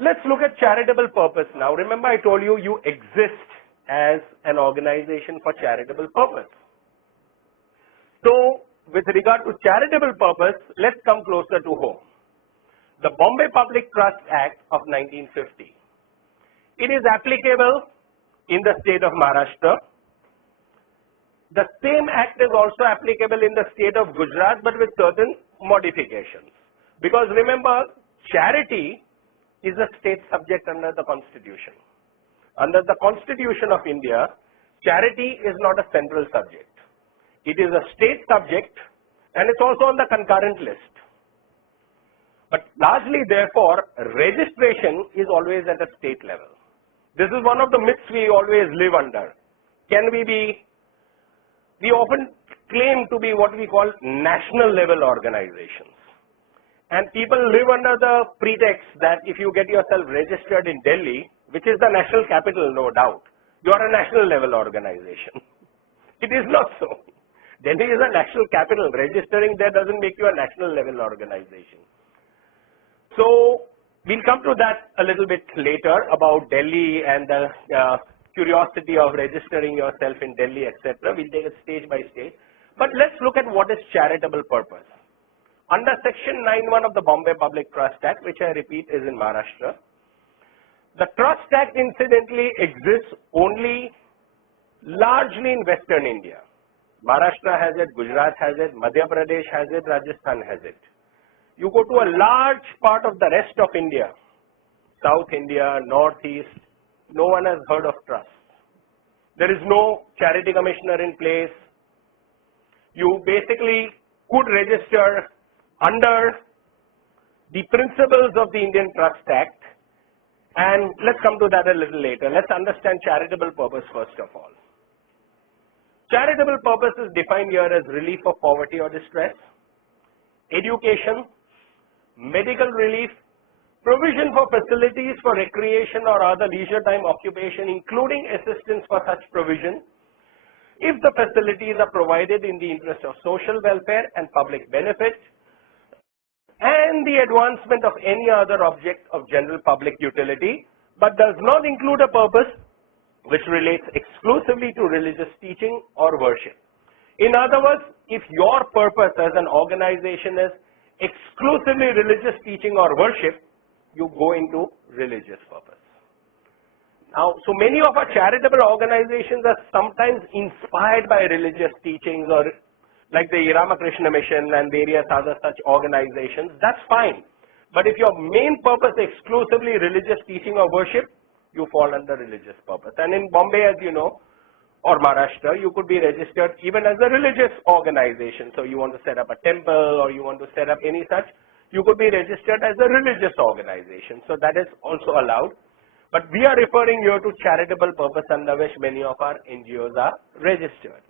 Let's look at charitable purpose now. Remember, I told you, you exist as an organization for charitable purpose. So, with regard to charitable purpose, let's come closer to home. The Bombay Public Trust Act of 1950. It is applicable in the state of Maharashtra. The same act is also applicable in the state of Gujarat, but with certain modifications. Because remember, charity is a state subject under the Constitution. Under the Constitution of India, charity is not a central subject. It is a state subject and it's also on the concurrent list. But largely, therefore, registration is always at a state level. This is one of the myths we always live under. We often claim to be what we call national level organizations. And people live under the pretext that if you get yourself registered in Delhi, which is the national capital, no doubt, you are a national level organization. It is not so. Delhi is a national capital. Registering there doesn't make you a national level organization. So, we'll come to that a little bit later about Delhi and the curiosity of registering yourself in Delhi, etc. We'll take it stage by stage. But let's look at what is charitable purpose. Under Section 9(1) of the Bombay Public Trust Act, which I repeat is in Maharashtra, the Trust Act incidentally exists only largely in Western India. Maharashtra has it, Gujarat has it, Madhya Pradesh has it, Rajasthan has it. You go to a large part of the rest of India, South India, Northeast, no one has heard of trust. There is no charity commissioner in place. You basically could register under the principles of the Indian Trust Act, and let's come to that a little later. Let's understand charitable purpose first of all. Charitable purpose is defined here as relief of poverty or distress, education, medical relief, provision for facilities for recreation or other leisure time occupation, including assistance for such provision, if the facilities are provided in the interest of social welfare and public benefit, and the advancement of any other object of general public utility, but does not include a purpose which relates exclusively to religious teaching or worship. In other words, if your purpose as an organization is exclusively religious teaching or worship, you go into religious purpose. Now, so many of our charitable organizations are sometimes inspired by religious teachings, or like the Ramakrishna Mission and various other such organizations. That's fine. But if your main purpose is exclusively religious teaching or worship, you fall under religious purpose. And in Bombay, as you know, or Maharashtra, you could be registered even as a religious organization. So you want to set up a temple or you want to set up any such, you could be registered as a religious organization. So that is also allowed. But we are referring here to charitable purpose under which many of our NGOs are registered.